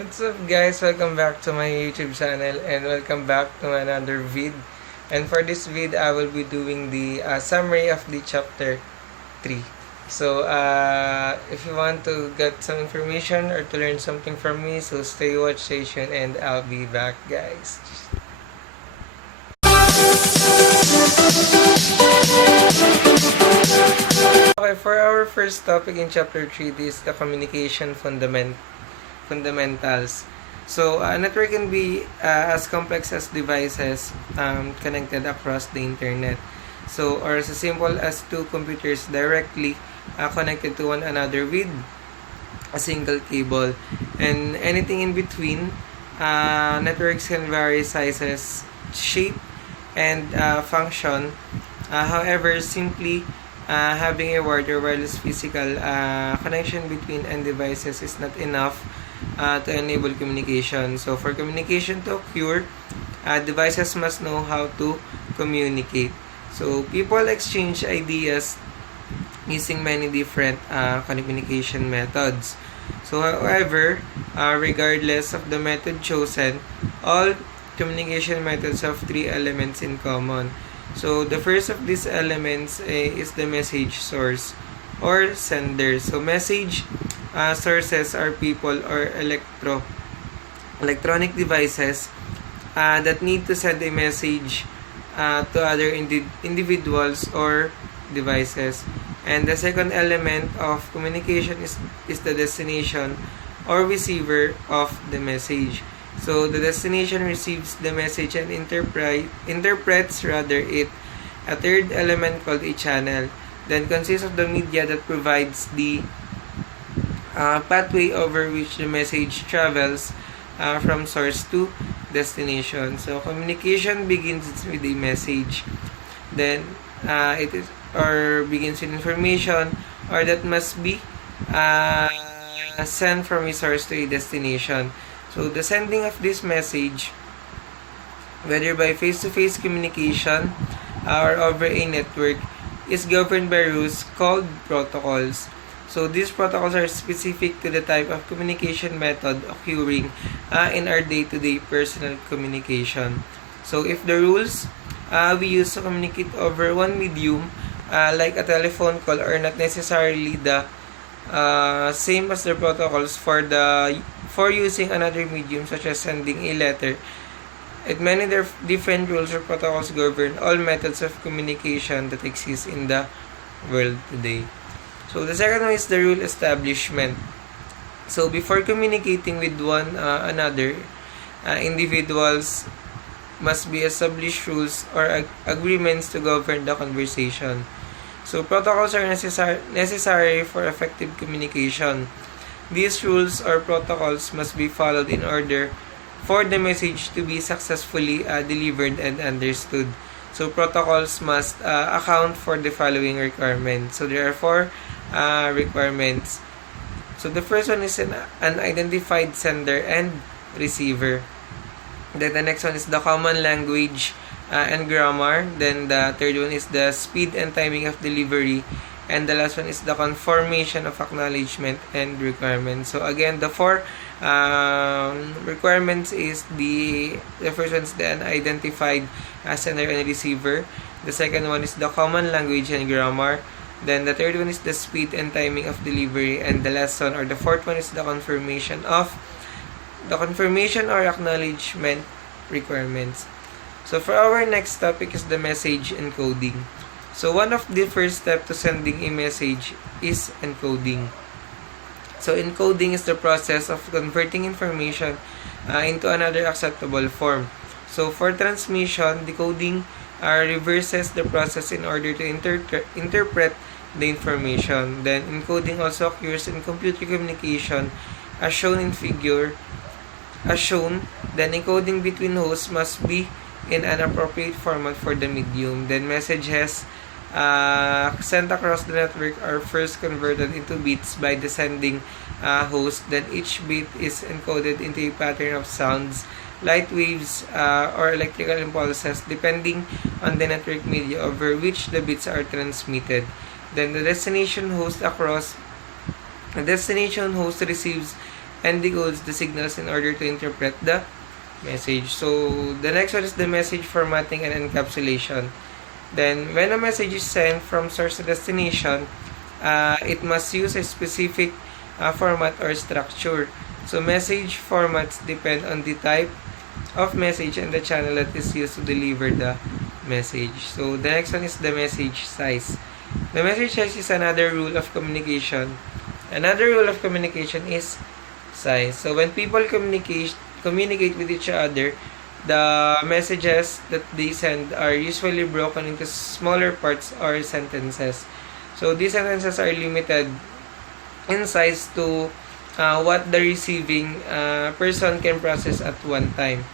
What's up guys? Welcome back to my YouTube channel and welcome back to another vid. And for this vid, I will be doing the summary of the chapter 3. So if you want to get some information or to learn something from me, so stay watch, stay tuned, and I'll be back guys. Okay, for our first topic in chapter 3, this is the communication fundamentals. So, a network can be as complex as devices connected across the internet. So, or as simple as two computers directly connected to one another with a single cable. And anything in between, networks can vary sizes, shape, and function. However, simply having a wired or wireless physical connection between end devices is not enough to enable communication. So, for communication to occur, devices must know how to communicate. So, people exchange ideas using many different communication methods. So, however, regardless of the method chosen, all communication methods have three elements in common. So, the first of these elements is the message source or sender. So, message sources are people or electronic devices that need to send a message to other individuals or devices. And the second element of communication is the destination or receiver of the message. So the destination receives the message and interprets it. A third element called a channel then consists of the media that provides the pathway over which the message travels from source to destination. So communication begins with a message, then it is or begins with information or that must be sent from a source to a destination. So the sending of this message, whether by face-to-face communication or over a network, is governed by rules called protocols. So these protocols are specific to the type of communication method occurring in our day-to-day personal communication. So if the rules we use to communicate over one medium, like a telephone call, are not necessarily the same as the protocols for using another medium such as sending a letter, many different rules or protocols govern all methods of communication that exist in the world today. So the second one is the rule establishment. So before communicating with one another, individuals must be established rules or agreements to govern the conversation. So protocols are necessary for effective communication. These rules or protocols must be followed in order for the message to be successfully delivered and understood. So protocols must account for the following requirements. So there are four requirements. So the first one is an identified sender and receiver. Then the next one is the common language and grammar. Then the third one is the speed and timing of delivery. And the last one is the confirmation of acknowledgement and requirements. So again, the four requirements is the first one is the unidentified sender and receiver. The second one is the common language and grammar. Then the third one is the speed and timing of delivery. And the last one or the fourth one is the confirmation or acknowledgement requirements. So for our next topic is the message encoding. So one of the first steps to sending a message is encoding. So encoding is the process of converting information into another acceptable form. So for transmission, decoding reverses the process in order to interpret the information. Then encoding also occurs in computer communication as shown in figure. Then encoding between hosts must be in an appropriate format for the medium. Then messages sent across the network are first converted into bits by the sending host. Then each bit is encoded into a pattern of sounds, light waves, or electrical impulses depending on the network media over which the bits are transmitted. Then the destination host receives and decodes the signals in order to interpret the message. So the next one is the message formatting and encapsulation. Then when a message is sent from source to destination, it must use a specific format or structure. So message formats depend on the type of message and the channel that is used to deliver the message. So the next one is the message size. The message size is another rule of communication. Another rule of communication is size. So when people communicate with each other, the messages that they send are usually broken into smaller parts or sentences. So these sentences are limited in size to what the receiving person can process at one time.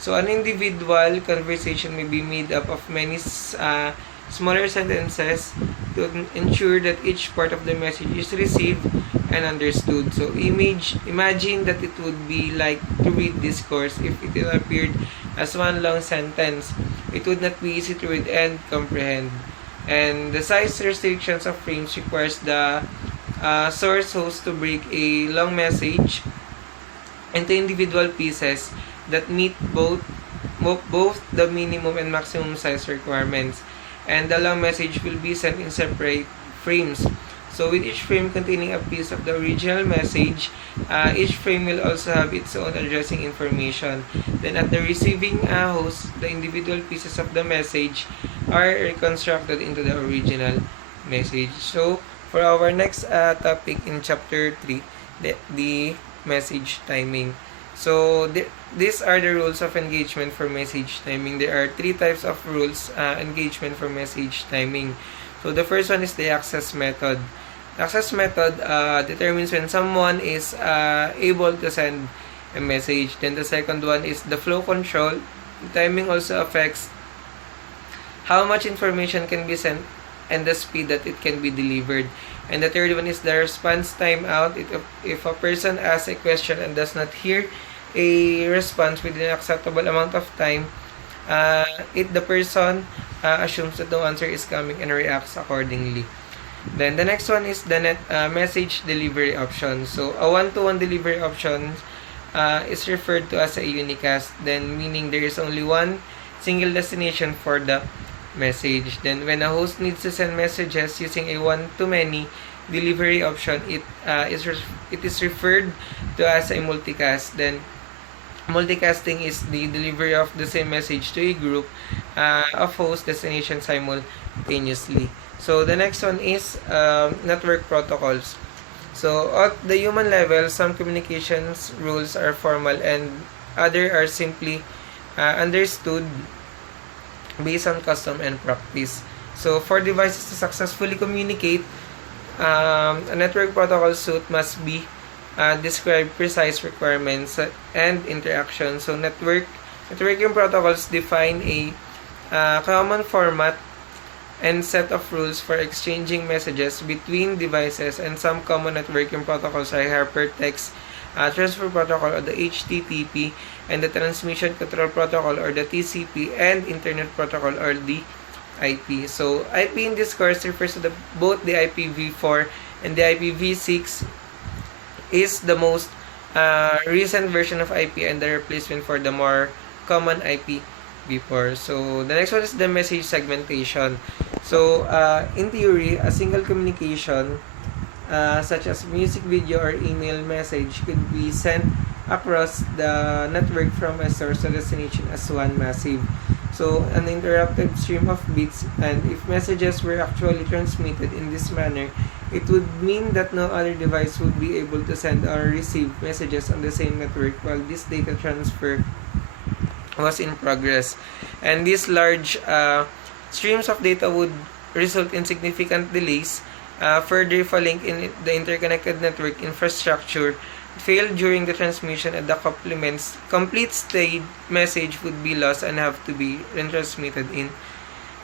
So an individual conversation may be made up of many smaller sentences to ensure that each part of the message is received and understood. So imagine that it would be like to read discourse if it appeared as one long sentence. It would not be easy to read and comprehend. And the size restrictions of frames requires the source host to break a long message into individual pieces that meet both the minimum and maximum size requirements. And the long message will be sent in separate frames. So with each frame containing a piece of the original message, each frame will also have its own addressing information. Then at the receiving host, the individual pieces of the message are reconstructed into the original message. So for our next topic in chapter 3, the message timing. So these are the rules of engagement for message timing. There are 3 types of rules engagement for message timing. So the first one is the access method. Access method determines when someone is able to send a message. Then the second one is the flow control. Timing also affects how much information can be sent and the speed that it can be delivered. And the third one is the response timeout. If a person asks a question and does not hear a response within an acceptable amount of time, the person assumes that no answer is coming and reacts accordingly. Then the next one is the message delivery option. So a one-to-one delivery option is referred to as a unicast, then meaning there is only one single destination for the message. Then when a host needs to send messages using a one-to-many delivery option, it is referred to as a multicast. Then multicasting is the delivery of the same message to a group of host destinations simultaneously. So the next one is network protocols. So at the human level, some communications rules are formal and other are simply understood based on custom and practice. So for devices to successfully communicate, a network protocol suite must be describe precise requirements and interaction. So networking protocols define a common format and set of rules for exchanging messages between devices, and some common networking protocols are hypertext transfer protocol or the HTTP, and the transmission control protocol or the TCP, and internet protocol or the IP. So IP in this course refers to both the IPv4 and the IPv6 is the most recent version of IP and the replacement for the more common IPv4. So the next one is the message segmentation. So in theory, a single communication such as music, video, or email message could be sent across the network from a source to destination as one massive. So an interrupted stream of bits, and if messages were actually transmitted in this manner, it would mean that no other device would be able to send or receive messages on the same network while this data transfer was in progress. And these large streams of data would result in significant delays. Further, if a link in the interconnected network infrastructure failed during the transmission, and the complete state message would be lost and have to be retransmitted in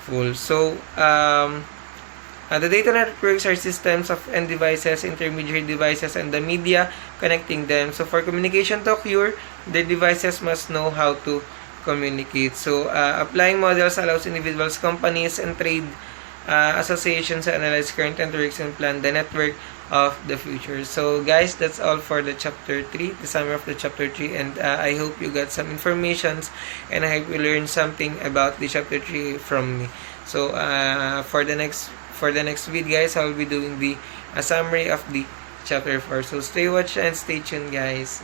full. So the data networks are systems of end devices, intermediary devices, and the media connecting them. So for communication to occur, the devices must know how to communicate. So applying models allows individuals, companies, and trade associations to analyze current networks and plan the network of the future. So guys, that's all for the chapter 3, the summary of the chapter 3, and I hope you got some informations, and I hope you learned something about the chapter 3 from me. So for the next video, guys, I will be doing the summary of the chapter 4. So stay watch and stay tuned, guys.